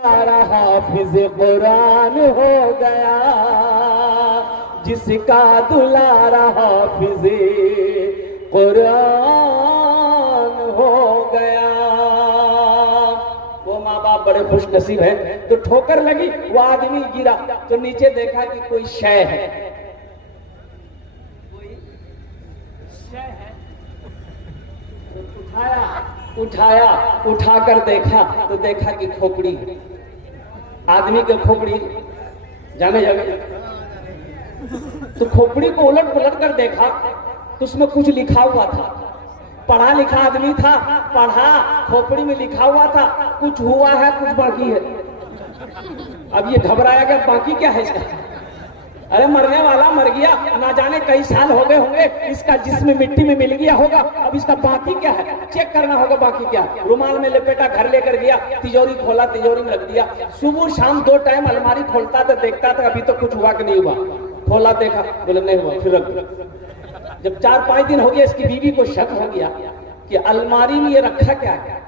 हाफिज कुरान हो गया, जिसका दुलारा हाफिज कुरान हो गया। वो माँ बाप बड़े खुश नसीब हैं। तो ठोकर लगी, वो आदमी गिरा तो नीचे देखा कि कोई शय है, कोई शय है। तो उठाया, उठाकर देखा तो देखा कि खोपड़ी है। आदमी के खोपड़ी जाने जाने तो खोपड़ी को उलट पलट कर देखा तो उसमें कुछ लिखा हुआ था। पढ़ा लिखा आदमी था, पढ़ा, खोपड़ी में लिखा हुआ था कुछ हुआ है कुछ बाकी है। अब ये घबराया कि बाकी क्या है इसका। अरे मरने वाला मर गया, ना जाने कई साल हो गए होंगे, इसका जिस्म मिट्टी में मिल गया होगा, अब इसका बाकी क्या है चेक करना होगा। बाकी क्या, रुमाल में लपेटा घर लेकर गया, तिजोरी खोला, तिजोरी में रख दिया। सुबह शाम 2 टाइम अलमारी खोलता था, देखता था अभी तो कुछ हुआ कि नहीं हुआ। खोला, देखा, बोले नहीं हुआ, फिर रख दिया। जब 4-5 दिन हो गया, इसकी बीवी को शक हो गया कि अलमारी में ये रखा क्या है।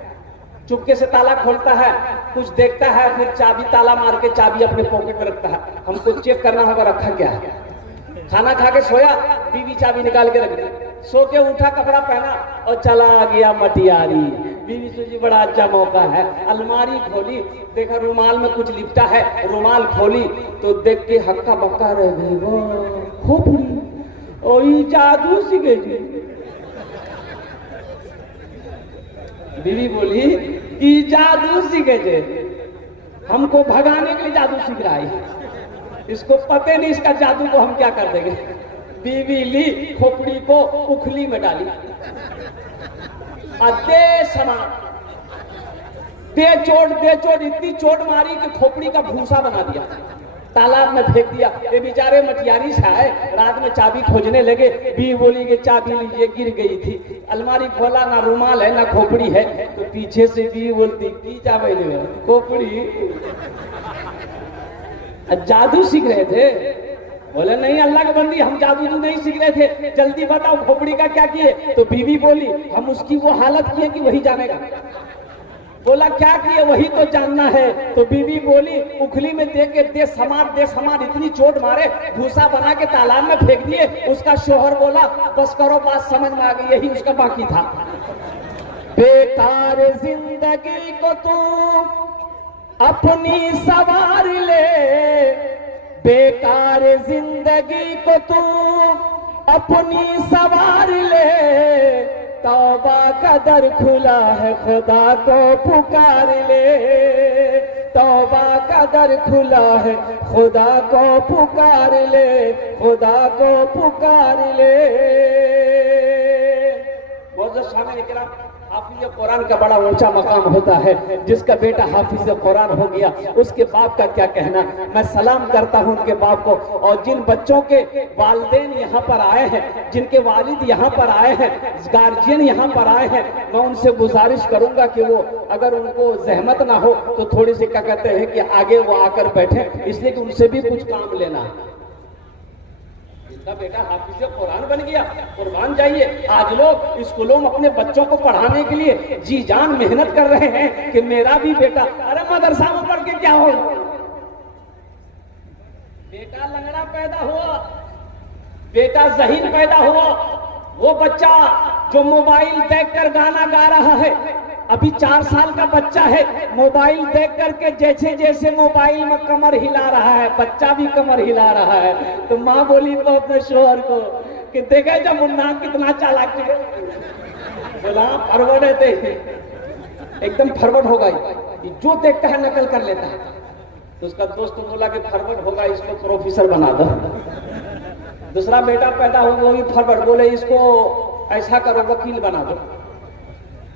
चुपके से ताला खोलता है, कुछ देखता है, फिर चाबी ताला मार के चाबी अपने पॉकेट में रखता है। हमको चेक करना होगा रखा क्या है। खाना खा के सोया, बीवी चाबी निकाल के रख दी। सो के उठा, कपड़ा पहना और चला गया मटियारी। बीवी सोची बड़ा अच्छा मौका है, अलमारी खोली, देखा रुमाल में कुछ लिपटा है, रुमाल खोली तो देख के हक्का बक्का रह गई। वो खोपड़ी ओई जादू सीखे जी। बीवी बोली कि जादू सीखे जे, हमको भगाने के लिए जादू सीख रहा है, इसको पते नहीं इसका जादू को हम क्या कर देंगे। बीवी ली, खोपड़ी को उखली में डाली, दे समान, दे चोट इतनी चोट मारी कि खोपड़ी का भूसा बना दिया, तालाब में फेंक दिया। ये बेचारे मटियारी से आए, रात में चाबी खोजने लगे। बीवी बोली कि चाबी लीजिए, गिर गई थी। अलमारी खोला, ना रुमाल है ना खोपड़ी है। तो पीछे से बीवी बोलती की चाबी ले खोपड़ी। जादू सीख रहे थे। बोले नहीं अल्लाह के बंदी, हम जादू नहीं सीख रहे थे, जल्दी बताओ खोपड़ी का क्या किए। तो बीवी बोली हम उसकी वो हालत किए कि वही जानेगा। बोला क्या किए, वही तो जानना है। तो बीवी बोली उखली में दे के दे समार इतनी चोट मारे, भूसा बना के तालाब में फेंक दिए। उसका शोहर बोला बस करो, बात समझ में आ गई, यही उसका बाकी था। बेकार जिंदगी को तू अपनी सवार ले, बेकार जिंदगी को तू अपनी सवार ले। तौबा का दर खुला है, खुदा को पुकार ले। तौबा का दर खुला है, खुदा को पुकार ले, खुदा को पुकार ले। बहुत सामने हाफिज कुरान का बड़ा ऊंचा मकाम होता है। जिसका बेटा हाफिज कुरान हो गया, उसके बाप का क्या कहना। मैं सलाम करता हूं उनके बाप को। और जिन बच्चों के वालिदैन यहाँ पर आए हैं, जिनके वालिद यहाँ पर आए हैं, गार्जियन यहाँ पर आए हैं, मैं उनसे गुजारिश करूंगा कि वो अगर उनको जहमत ना हो तो थोड़ी सी क्या कहते हैं कि आगे वो आकर बैठे, इसलिए कि उनसे भी कुछ काम लेना है। बेटा हाफिज कुरान बन गया, कुर्बान जाइए। आज लोग स्कूलों में अपने बच्चों को पढ़ाने के लिए जी जान मेहनत कर रहे हैं कि मेरा भी बेटा, अरे मदरसा में पढ़ के क्या हो, बेटा लंगड़ा पैदा हुआ, बेटा ज़हीन पैदा हुआ। वो बच्चा जो मोबाइल देखकर गाना गा रहा है, अभी 4 साल का बच्चा है, मोबाइल देख करके जैसे जैसे मोबाइल में कमर हिला रहा है, बच्चा भी कमर हिला रहा है। तो माँ बोली तो अपने शोहर को कि देखा जब मुन्ना कितना चालाक है। बोला फरवर्ड है, एकदम फरवर्ड होगा, जो देखता है नकल कर लेता है। तो उसका दोस्त बोला कि फरवर्ड होगा, इसको प्रोफेसर बना दो। दूसरा बेटा पैदा हुआ, वो भी फरवर्ड, बोले इसको ऐसा करो वकील बना दो।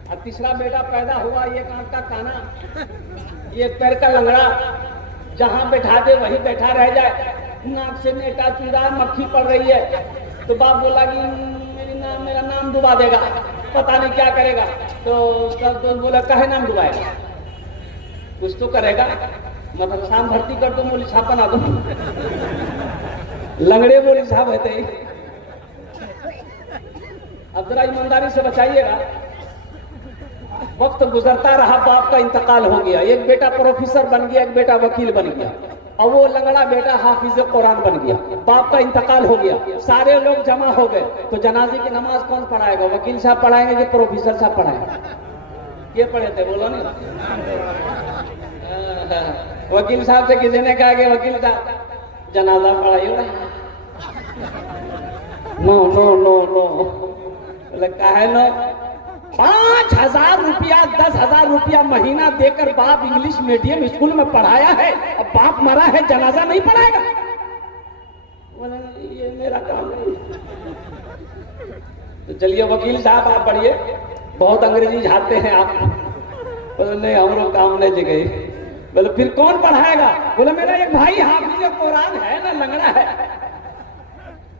और तीसरा बेटा पैदा हुआ, एक आंख का काना, एक पैर का लंगड़ा, जहां बैठा दे वहीं बैठा रह जाए, नाक से नेटा चूड़ा, मक्खी पड़ रही है। तो बाप बोला कि मेरा नाम डुबा देगा, पता नहीं क्या करेगा। तो बोला कहे नाम डुबाएगा, कुछ तो करेगा, मतलब शाम भर्ती कर दो, बोली छापा ना दो। लंगड़े बोली साहब है। अब जरा ईमानदारी से बचाइएगा। वक्त गुजरता रहा, बाप का इंतकाल हो गया, एक बेटा प्रोफेसर बन गया, एक बेटा वकील बन गया, और वो लंगड़ा बेटा हाफिज कुरान बन गया। बाप का इंतकाल हो गया, सारे लोग जमा हो गए, तो जनाजे की नमाज कौन पढ़ाएगा? वकील साहब पढ़ाएंगे कि प्रोफेसर साहब पढ़ाएंगे? ये पढ़े थे, बोलो नहीं। वकील साहब से किसी ने कहा कि वकील साहब जनाजा पढ़ाइए। नो नो नो नो, लगता है नो। 5,000 रुपया 10,000 रुपया महीना देकर बाप इंग्लिश मीडियम स्कूल में पढ़ाया है, अब बाप मरा है, जनाजा नहीं पढ़ाएगा? बोला ये मेरा काम नहीं। तो चलिए वकील साहब आप पढ़िए, बहुत अंग्रेजी झाड़ते हैं आप। बोले नहीं हम लोग काम नहीं जगह। बोले फिर कौन पढ़ाएगा? बोले मेरा एक भाई हाफिज कुरान है ना, लंगड़ा है,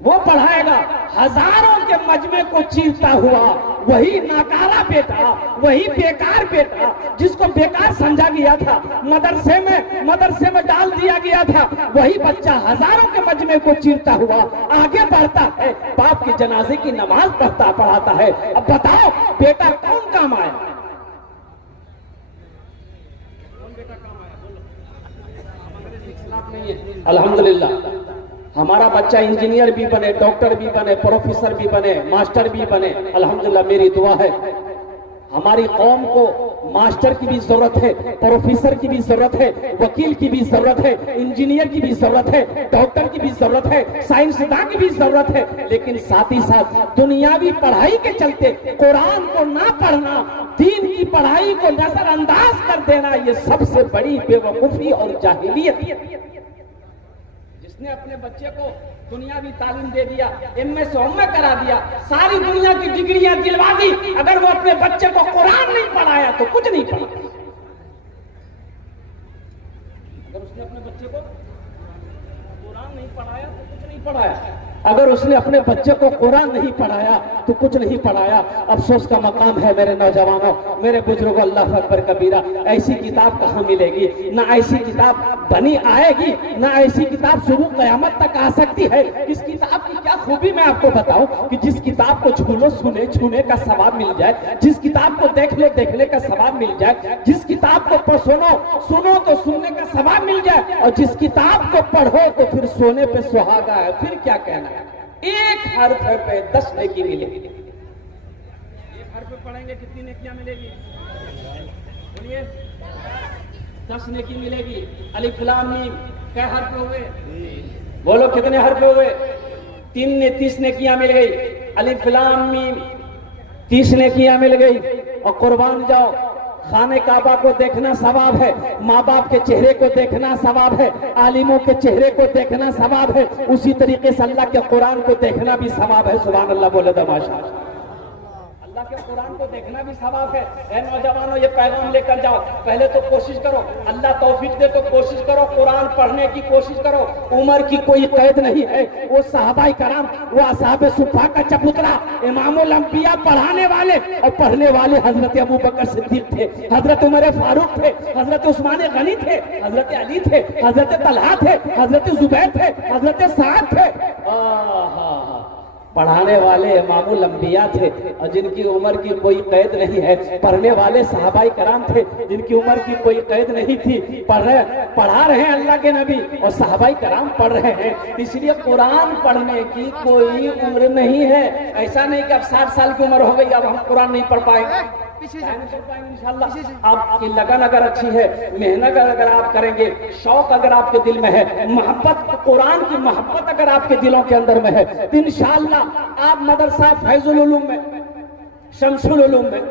वो पढ़ाएगा। हजारों के मजमे को चीरता हुआ वही नाकारा बेटा, वही बेकार बेटा जिसको बेकार समझा गया था, मदरसे में डाल दिया गया था, वही बच्चा हजारों के मजमे को चीरता हुआ आगे बढ़ता है, बाप के जनाजे की नमाज पढ़ाता है। अब बताओ बेटा कौन काम आया? अल्हम्दुलिल्लाह हमारा बच्चा इंजीनियर भी बने, डॉक्टर भी बने, प्रोफेसर भी बने, मास्टर भी बने। अल्हम्दुलिल्लाह मेरी दुआ है हमारी कौम को मास्टर की भी जरूरत है, प्रोफेसर की भी जरूरत है, वकील की भी जरूरत है, इंजीनियर की भी जरूरत है, डॉक्टर की भी जरूरत है, साइंसदान की भी जरूरत है। लेकिन साथ ही साथ दुनियावी पढ़ाई के चलते कुरान को ना पढ़ना, दीन की पढ़ाई को नजरअंदाज कर देना, ये सबसे बड़ी बेवकूफी और जाहिलियत। जिसने अपने बच्चे को दुनियावी तालीम दे दिया, एमए से एमए करा दिया, सारी दुनिया की डिग्रियां दिलवा दी, अगर वो अपने बच्चे को कुरान नहीं पढ़ाया तो कुछ नहीं पढ़ा। अगर उसने अपने बच्चे को कुरान नहीं पढ़ाया तो कुछ नहीं पढ़ाया। अगर उसने अपने बच्चे को कुरान नहीं पढ़ाया तो कुछ नहीं पढ़ाया। अफसोस का मकाम है मेरे नौजवानों, मेरे बुजुर्गों, अल्लाह अकबर कबीरा। ऐसी किताब कहाँ मिलेगी? ना ऐसी किताब बनी आएगी, ना ऐसी किताब शुरू कयामत तक आ सकती है। इस किताब की क्या खूबी मैं आपको बताऊं कि जिस किताब को छू लो छूने का सवाब मिल जाए, जिस किताब को देख लो देखने का सवाब मिल जाए, जिस किताब को सुनो तो सुनने का सवाब मिल जाए, और जिस किताब को पढ़ो तो फिर सोने पे सुहागा है। फिर क्या कहना है? एक हर्फ पे 10 नेकी मिलेगी। एक हर्फ पढ़ेंगे कितनी नेकियां मिलेगी? बोलिए 10 नेकी मिलेगी। अलिफ लाम मीम क्या हर्फ हुए? बोलो कितने हर्फ हुए? 30 नेकियां मिल गई। अलिफ लाम मीम 30 नेकियां मिल गई। और कुर्बान जाओ, खाने काबा को देखना सवाब है, माँ बाप के चेहरे को देखना सवाब है, आलिमों के चेहरे को देखना सवाब है, उसी तरीके से अल्लाह के कुरान को देखना भी सवाब है। सुभान अल्लाह बोले तो माशाअल्लाह। अल्लाह के कुरान को देखना भी सवाब है। ऐ नौजवानों ये पैगाम लेकर जाओ, पहले तो कोशिश करो, अल्लाह तौफीक दे तो कोशिश करो, कुरान पढ़ने की कोशिश करो। उम्र की कोई कैद नहीं है। वो सहाबाए कराम, वो असहाबे सुफ़ा का चबूतरा, इमामुल अंबिया पढ़ाने वाले और पढ़ने वाले हजरत अबू बकर सिद्दीक थे, हजरत उमर फारूक थे, हजरत उस्मान गनी थे, हजरत अली थे, हजरत तलहा थे, हजरत जुबैर थे, हजरत साद थे। पढ़ाने वाले इमामुल अंबिया थे और जिनकी उम्र की कोई कैद नहीं है। पढ़ने वाले सहाबाए कराम थे जिनकी उम्र की कोई कैद नहीं थी। पढ़ा रहे हैं अल्लाह के नबी और सहाबाए कराम पढ़ रहे हैं। इसलिए कुरान पढ़ने की कोई उम्र नहीं है। ऐसा नहीं कि अब 60 साल की उम्र हो गई अब हम कुरान नहीं पढ़ पाएंगे, इंशाअल्लाह। आपकी लगन अगर अच्छी है, मेहनत अगर आप करेंगे, शौक अगर आपके दिल में है, मोहब्बत, कुरान की मोहब्बत अगर आपके दिलों के अंदर में है, तो इंशाअल्लाह आप मदरसा फैजुल उलूम में, शमसुल उलूम में,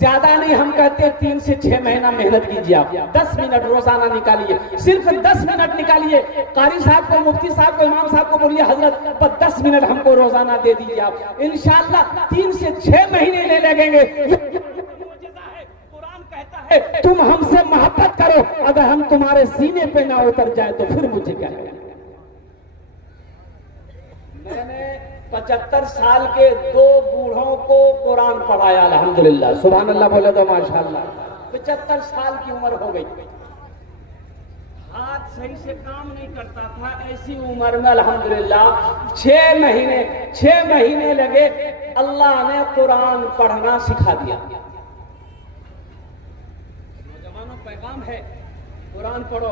ज्यादा नहीं हम कहते 3 से 6 महीना मेहनत कीजिए। आप 10 मिनट रोजाना निकालिए, सिर्फ 10 मिनट निकालिए। कारी साहब को, मुफ्ती साहब को, इमाम साहब को बोलिए हजरत 10 मिनट हमको रोजाना दे दीजिए आप। इंशाअल्लाह 3 से 6 महीने ले लगेंगे। तुम हमसे मोहब्बत करो, अगर हम तुम्हारे सीने पे ना उतर जाए तो फिर मुझे क्या है? मैंने 75 साल के 2 बूढ़ों को कुरान पढ़ाया, अल्हम्दुलिल्लाह। सुभान अल्लाह बोले तो माशाअल्लाह। 75 साल की उम्र हो गई, हाथ सही से काम नहीं करता था। ऐसी उम्र में अल्हम्दुलिल्लाह 6 महीने लगे, अल्लाह ने कुरान पढ़ना सिखा दिया। कुरान पढ़ो।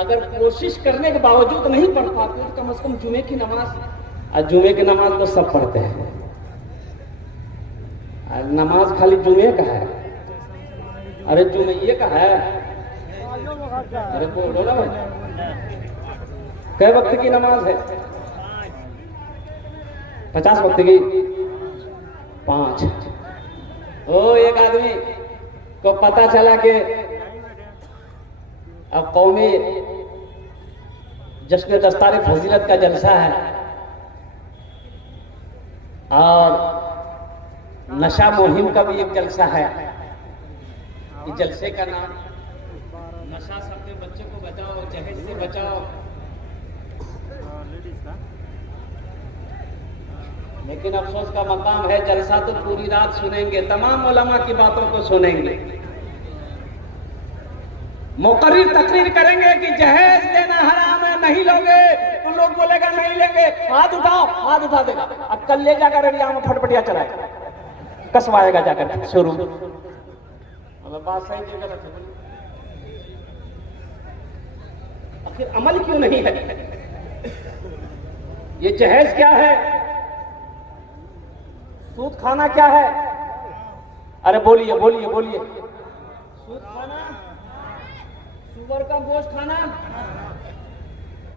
अगर कोशिश करने के बावजूद नहीं पढ़ पाते तो कम से कम जुमे की नमाज, और जुमे की नमाज तो सब पढ़ते हैं, नमाज खाली जुमे का है। अरे जुमे का है, अरे बोलो ना भाई, कै वक्त की नमाज है? 50 वक्त की 5। ओ एक आदमी को पता चला कि अब कौमी जश्न दस्तार फजीलत का जलसा है और नशा मुहिम का भी एक जलसा है। इस जलसे का नाम नशा सबके बच्चों को बचाओ, जहेज से बचाओ। लेकिन अफसोस का मकाम है, जलसा तो पूरी रात सुनेंगे, तमाम उलमा की बातों को सुनेंगे, मुकर्रिर तकरीर करेंगे कि जहेज देना हराम है, नहीं लोगे तो लोग बोलेगा नहीं लेंगे, हाथ उठाओ, हाथ उठा देगा। अब कल ले जाकर एरिया में फटफटिया चलाएगा, कसवाएगा जाकर शुरू। मतलब बात सही जगह गलत है। आखिर अमल क्यों नहीं है? ये जहेज क्या है? सूद खाना क्या है? अरे बोलिए बोलिए बोलिए। सूद खाना, सुअर का गोश्त खाना,